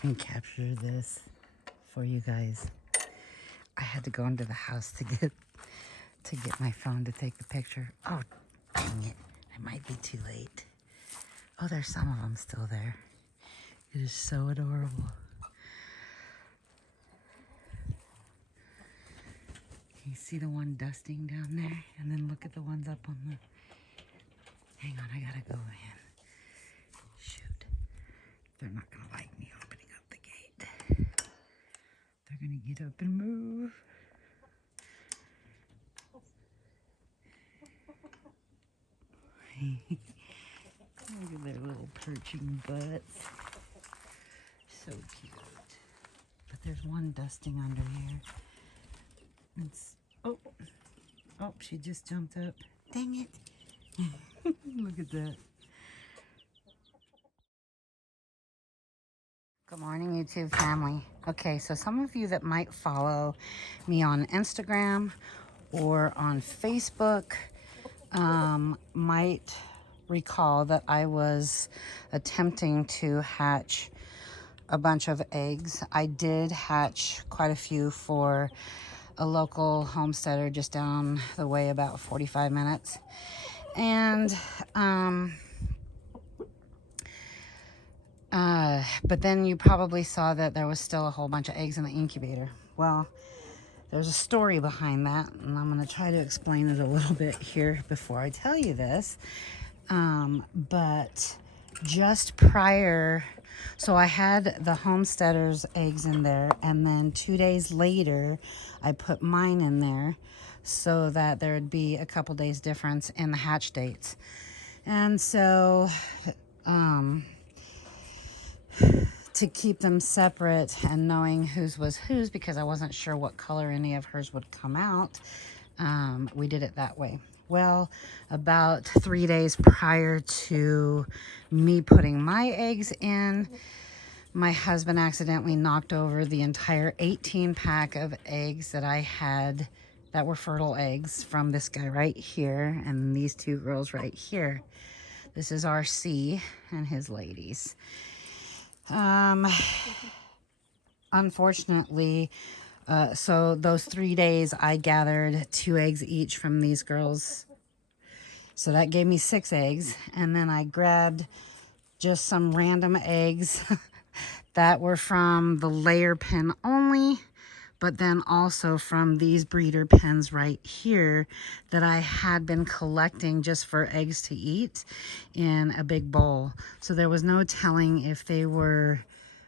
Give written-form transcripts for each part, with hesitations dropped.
can capture this for you guys. I had to go into the house to get my phone to take the picture. Oh, dang it. I might be too late. Oh, there's some of them still there. It is so adorable. You see the one dusting down there? And then look at the ones up on the... Hang on, I gotta go in. Shoot. They're not gonna like me opening up the gate. They're gonna get up and move. Look at their little perching butts. So cute. But there's one dusting under here. It's... Oh, she just jumped up. Dang it. Look at that. Good morning, YouTube family. Okay, so some of you that might follow me on Instagram or on Facebook might recall that I was attempting to hatch a bunch of eggs. I did hatch quite a few for a local homesteader just down the way, about 45 minutes. And but then you probably saw that there was still a whole bunch of eggs in the incubator. Well, there's a story behind that, and I'm going to try to explain it a little bit here before I tell you this. But just prior, so I had the homesteader's eggs in there, and then 2 days later, I put mine in there so that there would be a couple days difference in the hatch dates. And so, to keep them separate and knowing whose was whose, because I wasn't sure what color any of hers would come out, we did it that way. Well, about 3 days prior to me putting my eggs in, my husband accidentally knocked over the entire 18 pack of eggs that I had that were fertile eggs from this guy right here and these two girls right here. This is RC and his ladies. Unfortunately, so those 3 days I gathered 2 eggs each from these girls. So that gave me 6 eggs. And then I grabbed just some random eggs that were from the layer pen only, but then also from these breeder pens right here that I had been collecting just for eggs to eat in a big bowl. So there was no telling if they were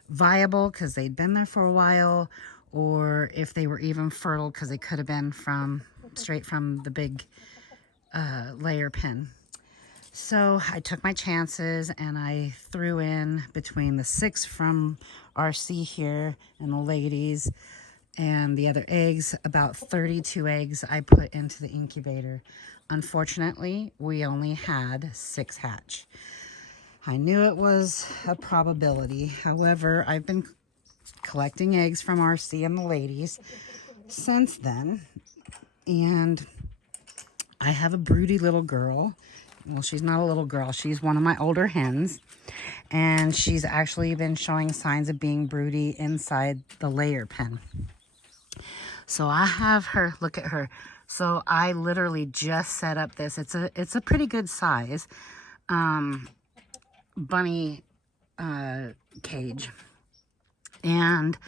viable because they'd been there for a while, or if they were even fertile because they could have been straight from the big layer pen. So I took my chances and I threw in between the 6 from RC here and the ladies and the other eggs, about 32 eggs I put into the incubator. Unfortunately, we only had 6 hatch. I knew it was a probability. However, I've been collecting eggs from RC and the ladies since then. And I have a broody little girl. Well, she's not a little girl. She's one of my older hens. And she's actually been showing signs of being broody inside the layer pen. So I have her, look at her. So I literally just set up this. It's a pretty good size bunny cage. And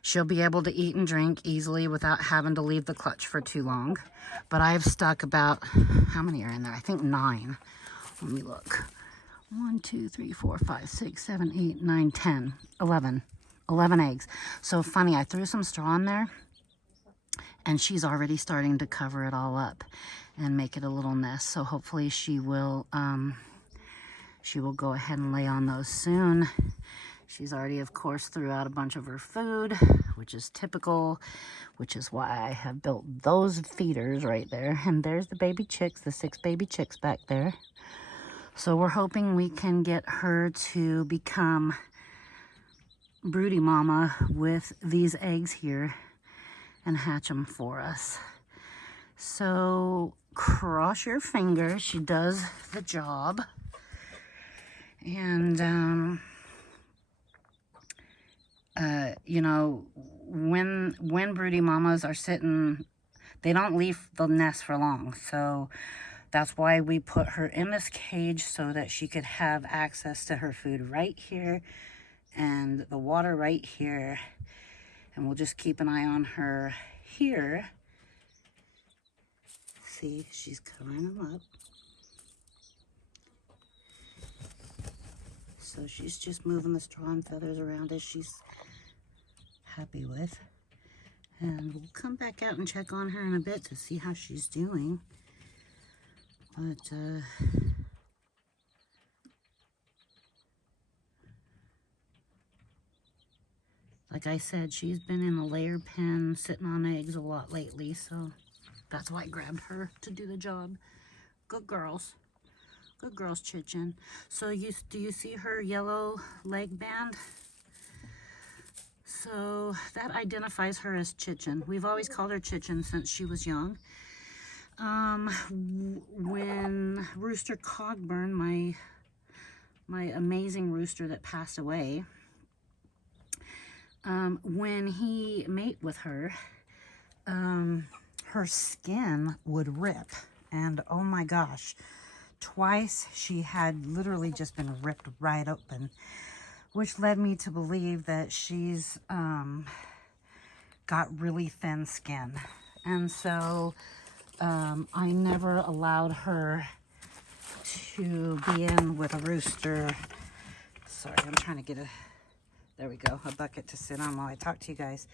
she'll be able to eat and drink easily without having to leave the clutch for too long. But I've stuck about, how many are in there? I think 9. Let me look. 1, 2, 3, 4, 5, 6, 7, 8, 9, 10, 11. 11 eggs. So funny, I threw some straw in there, and she's already starting to cover it all up and make it a little nest. So hopefully she will go ahead and lay on those soon. She's already, of course, threw out a bunch of her food, which is typical, which is why I have built those feeders right there. And there's the baby chicks, the 6 baby chicks back there. So we're hoping we can get her to become broody mama with these eggs here and hatch them for us. So cross your fingers, she does the job. And you know, when broody mamas are sitting, they don't leave the nest for long. So that's why we put her in this cage, so that she could have access to her food right here and the water right here. And we'll just keep an eye on her here. See, she's covering them up. So she's just moving the straw and feathers around as she's happy with. And we'll come back out and check on her in a bit to see how she's doing. But, like I said, she's been in the layer pen sitting on eggs a lot lately, so that's why I grabbed her to do the job. Good girls. Good girls, Chichen. So do you see her yellow leg band? So that identifies her as Chichen. We've always called her Chichen since she was young. When Rooster Cogburn, my amazing rooster that passed away, when he mate with her, her skin would rip, and oh my gosh, twice she had literally just been ripped right open, which led me to believe that she's got really thin skin. And so I never allowed her to be in with a rooster. Sorry, I'm trying to get there we go, a bucket to sit on while I talk to you guys.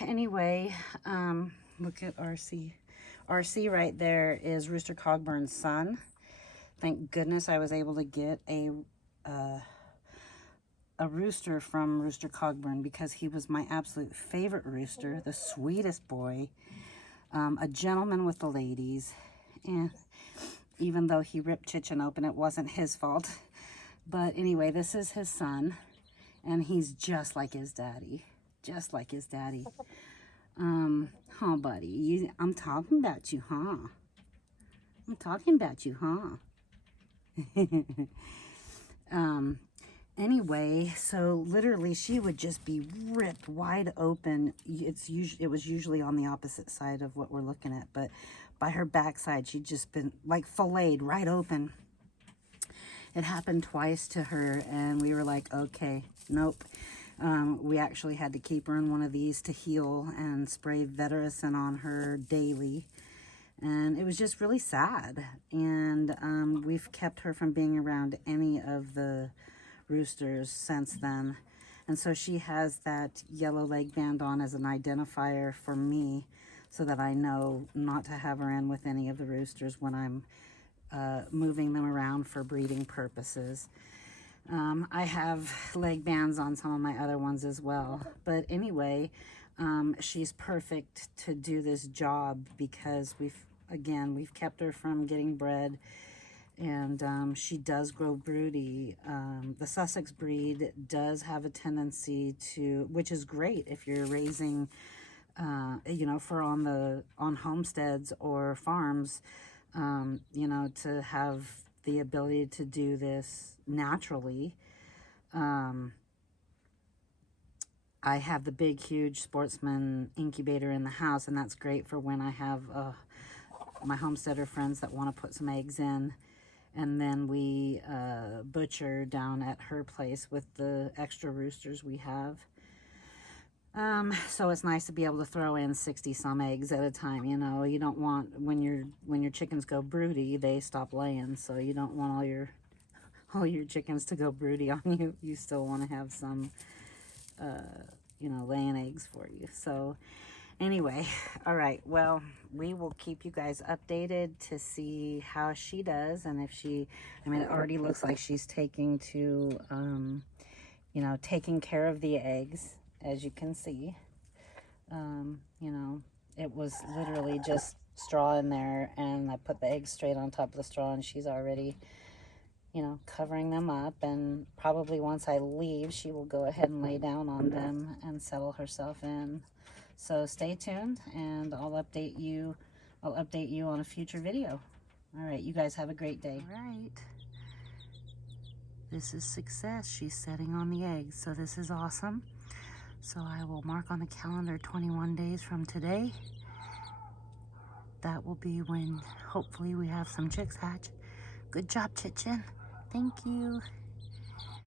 Anyway, look at RC. RC right there is Rooster Cogburn's son. Thank goodness I was able to get a rooster from Rooster Cogburn, because he was my absolute favorite rooster, the sweetest boy, a gentleman with the ladies. And even though he ripped Chichen open, it wasn't his fault. But anyway, this is his son, and he's just like his daddy. Just like his daddy. Oh, buddy, I'm talking about you, huh? I'm talking about you, huh? Anyway, so literally she would just be ripped wide open. It was usually on the opposite side of what we're looking at, but by her backside, she'd just been like filleted right open. It happened twice to her, and we were like, okay, nope. We actually had to keep her in one of these to heal and spray Vetericin on her daily. And it was just really sad. And we've kept her from being around any of the roosters since then. And so she has that yellow leg band on as an identifier for me, so that I know not to have her in with any of the roosters when I'm moving them around for breeding purposes. I have leg bands on some of my other ones as well. But anyway, she's perfect to do this job, because we've kept her from getting bred, and she does grow broody. The Sussex breed does have a tendency to, which is great if you're raising, you know, for on homesteads or farms, you know, to have the ability to do this naturally. I have the big, huge Sportsman incubator in the house, and that's great for when I have my homesteader friends that want to put some eggs in. And then we butcher down at her place with the extra roosters we have. So it's nice to be able to throw in 60 some eggs at a time. You know, you don't want, when your chickens go broody, they stop laying. So you don't want all your chickens to go broody on you. You still want to have some, you know, laying eggs for you. So anyway, all right, well, we will keep you guys updated to see how she does, and if she, I mean, it already looks like she's taking to, you know, taking care of the eggs, as you can see. You know, it was literally just straw in there, and I put the eggs straight on top of the straw, and she's already, you know, covering them up. And probably once I leave, she will go ahead and lay down on them and settle herself in. So stay tuned, and I'll update you on a future video. All right, you guys have a great day. All right, This is success. She's setting on the eggs, so this is awesome. So I will mark on the calendar 21 days from today. That will be when hopefully we have some chicks hatch. Good job, Chichen. Thank you.